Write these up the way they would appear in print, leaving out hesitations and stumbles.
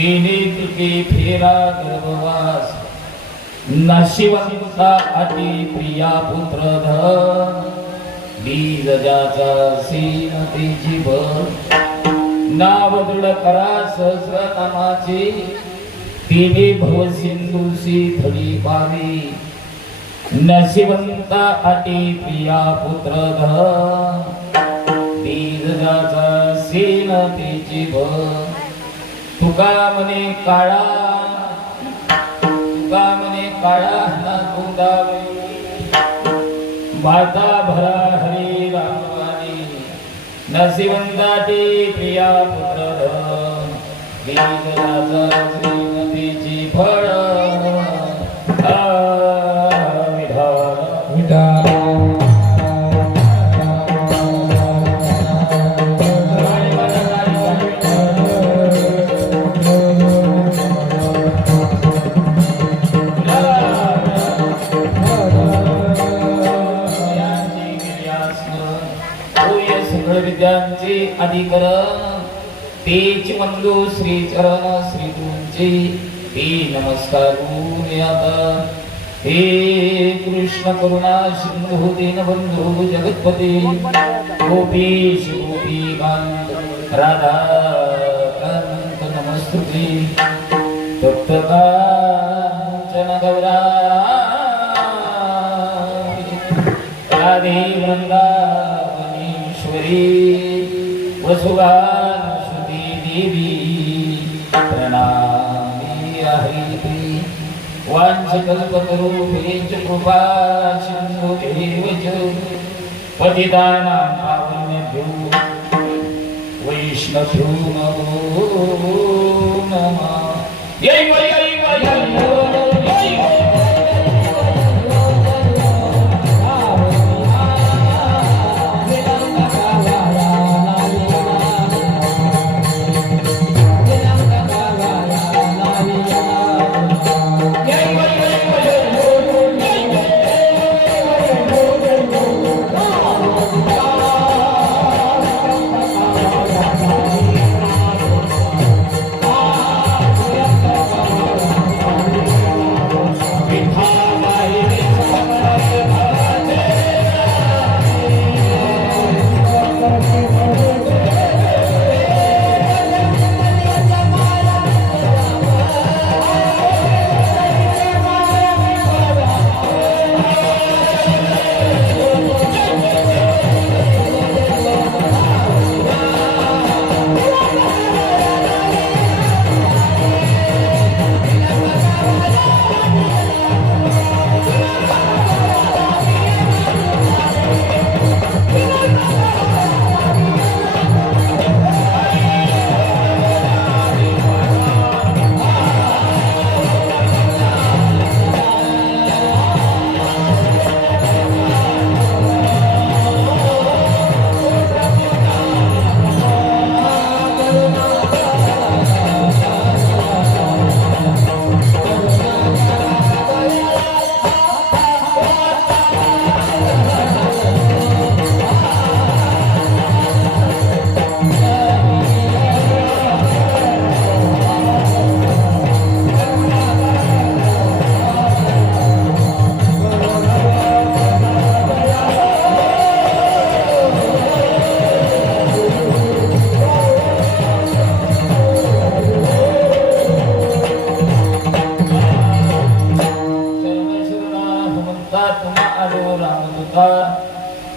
तिने तुके फेरा गर्भवास नशिवंता अटी प्रिया पुत्र धन बीज ज्याचा सीन तिची भर नाव दृढ करा सहस्रनामाचे तिने भव सिंधुसी धडी पावी नशिवंता अटी प्रिया पुत्र धन बीज ज्याचा सीन तिची भर तुका मने काळा ना गोदावरी माता भरा हरी रामवाणी नसिवंताटी प्रिया पुत्र बीज राजा श्रीमतीची फळ विठाल विद्यांचे अधिकरण तेच मंदो श्री चरण श्री गुरूंचे ते नमस्कारून आता हे कृष्ण करुणा सिंधू दीनबंधू जगतपते गोपीश गोपीकांत राधा कांत नमस्तुते तप्तकांचन गौरा राधे वृंदावनेश्वरी वसुगानुसुते देवी प्रणामी हरिते वाञ्छकल्पतरुभ्यश्च कृपा सिन्धुभ्येव च पतितानां पावनेभ्यो वैष्णवेभ्यो नमो नमः। जय जय जय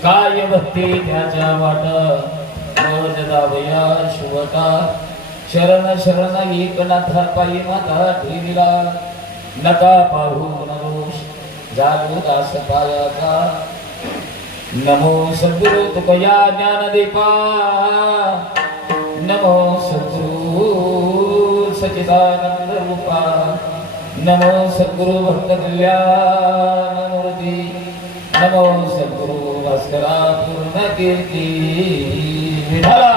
काय भक्ती त्याच्या वाट मज दावया शुभता शरण शरण एकनाथ पायी माता ठेविला नका पाहू नरोष जागो दास पायाचा नमो सद्गुरु तुकया ज्ञानदीपा नमो सद्गुरु सच्चिदानंद रूपा नमो सद्गुरु भक्त कल्याण मूर्ती नमो सद्गुरु भास्करा पूर्ण कीर्ती विठ्ठला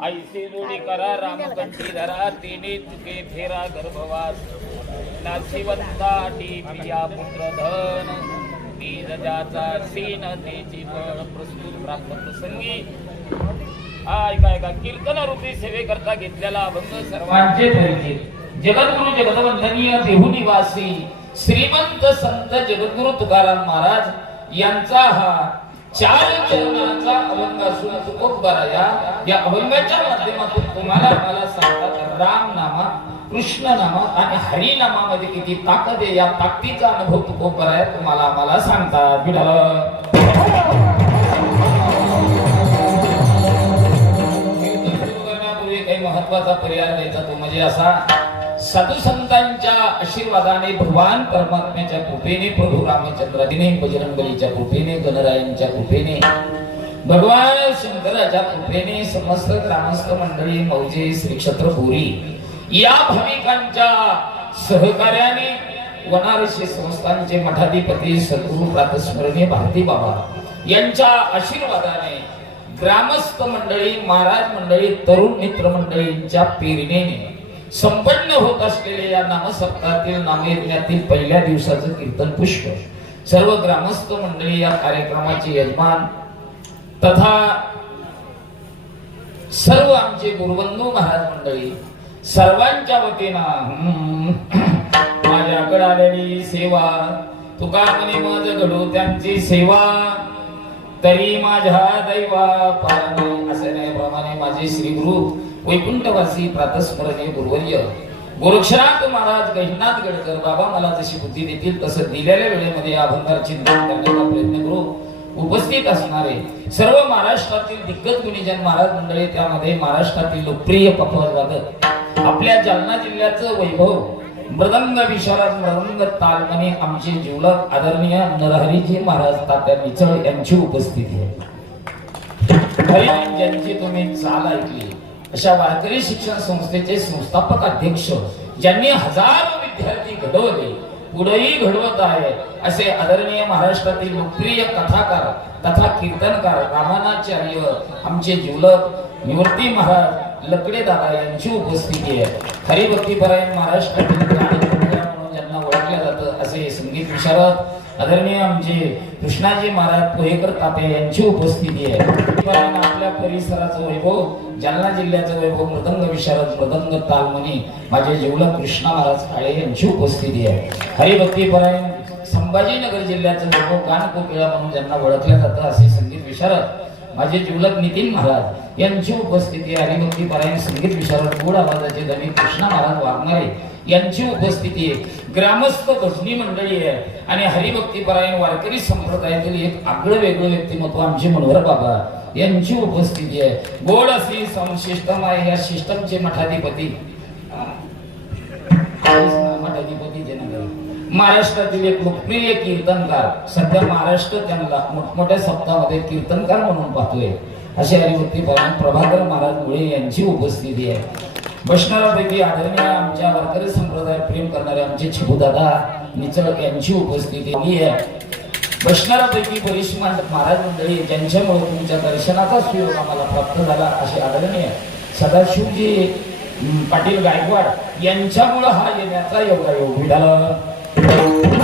ऐसे जोडी करा रामकंठी धरा तिने चुके फेरा गर्भवास नाशिवंताटी प्रिया पुत्र धन बीज ज्याचा सीन तेची फळ प्रस्तुत प्राप्त प्रसंगी ऐका कीर्तन रूपी सेवे करता घेतलेला अभंग सर्वांचे परिचित जगद्गुरु जगदवंदनीय देहू निवासी श्रीमंत संत जगद्गुरु तुकाराम महाराज यांचा हा 4 चरणाचा अभंग असून तुकोबरा या अभंगाच्या माध्यमातून तुम्हाला मला सांगतात राम नामा कृष्ण नामा आणि हरी नामामध्ये किती ताकद आहे या ताकदीचा अनुभव तुकोबरा तुम्हाला आम्हाला सांगतात काही महत्वाचा पर्याय द्यायचा तो म्हणजे असा साधू संतांच्या आशीर्वादाने भगवान परमात्म्याच्या कृपेने प्रभू रामचंद्राने बजरंगबलीच्या कृपेने गणरायांच्या कृपेने भगवान शंकराच्या कृपेने समस्त ग्रामस्थ मंडळी मौजे श्री क्षेत्र बोरी या भाविकांच्या सहकार्याने वनारसी संस्थानचे मठाधिपती सद्गुरू प्रातस्मरणीय भारती बाबा यांच्या आशीर्वादाने ग्रामस्थ मंडळी महाराज मंडळी तरुण मित्र मंडळींच्या प्रेरणेने संपन्न होत असलेल्या या नामसप्ताहातील नामयज्ञातील पहिल्या दिवसाचं कीर्तन पुष्प सर्व ग्रामस्थ मंडळी या कार्यक्रमाचे यजमान तथा सर्व आमचे गुरुबंधू महाराज मंडळी सर्वांच्या वतीनं माझ्याकडे आलेली सेवा तुका म्हणे मज घडू त्यांची सेवा तरी माझ्या दैवा पारणे असे प्रमाणे माझे श्री गुरु वैकुंठवासी प्रातस्मरणीय गुरुवर्य गोरक्षनाथ महाराज गहिनाथ गडकर बाबा मला जशी बुद्धी देतील तसं दिलेल्या वेळेमध्ये अभंगार चिंतन करण्याचा प्रयत्न करू उपस्थित असणारे सर्व महाराष्ट्रातील दिग्गज गुणीजन महाराज मंडळी त्यामध्ये महाराष्ट्रातील लोकप्रिय पफवाद वादक आपल्या जालना जिल्ह्याचं वैभव मृदंग विशारद मृदंग तालमने आमचे जीवलक आदरणीय नरहरीजी महाराज तात्या निचळ यांची उपस्थिती आहे ज्यांची तुम्ही चाल ऐकली अशा वारकरी शिक्षण संस्थेचे संस्थापक अध्यक्ष ज्यांनी हजारो विद्यार्थी घडवले पुढेही घडवत आहे असे आदरणीय महाराष्ट्रातील लोकप्रिय कथाकार तथा कीर्तनकार रामानाचार्य आमचे जीवलक निवृत्ती महाराज लकडे दादा यांची उपस्थिती आहे हरिभक्तीपरायण महाराष्ट्रातील म्हणून ज्यांना ओळखलं जातं असे संगीत विशारद आदरणीय आमचे कृष्णाजी महाराज पोहेकर ताते यांची उपस्थिती आहे आपल्या परिसराचं वैभव जालना जिल्ह्याचं वैभव मृदंग विशारद मृदंग तालमनी माझे जीवलक कृष्णा महाराज काळे यांची उपस्थिती आहे हरिभक्तीपरायण संभाजीनगर जिल्ह्याचं वैभव गान कोकिळा म्हणून ज्यांना ओळखलं जातं असे संगीत विशारद माझे जीवलक नितीन महाराज यांची उपस्थिती आहे हरिभक्तीपरायण संगीत विशारद गोड आवाजाचे दवी कृष्णा महाराज वागणारे यांची उपस्थिती आहे ग्रामस्थ भजनी मंडळी आहे आणि हरिभक्तीपरायण वारकरी संप्रदायातील एक आगळं वेगळं व्यक्तिमत्व आमचे मनोहर बाबा यांची उपस्थिती आहे गोड अशी सिस्टम आहे या सिस्टमचे मठाधिपती महाराष्ट्रातील एक लोकप्रिय कीर्तनकार सध्या महाराष्ट्र त्यांना मोठमोठ्या सप्ताहामध्ये कीर्तनकार म्हणून पाहतोय असे हरिभक्तीपरायण प्रभाकर महाराज मुळे यांची उपस्थिती आहे वैष्णवापैकी आदरणीय आमच्या वारकरी संप्रदाय प्रेम करणारे आमचे छिबूदादा निचळक यांची उपस्थिती आहे वैष्णवापैकी बरीचशी महाराज मंडळी ज्यांच्यामुळे तुमच्या दर्शनाचा सुयोग आम्हाला प्राप्त झाला असे आदरणीय सदाशिवजी पाटील गायकवाड यांच्यामुळे हा येण्याचा योगायोग झाला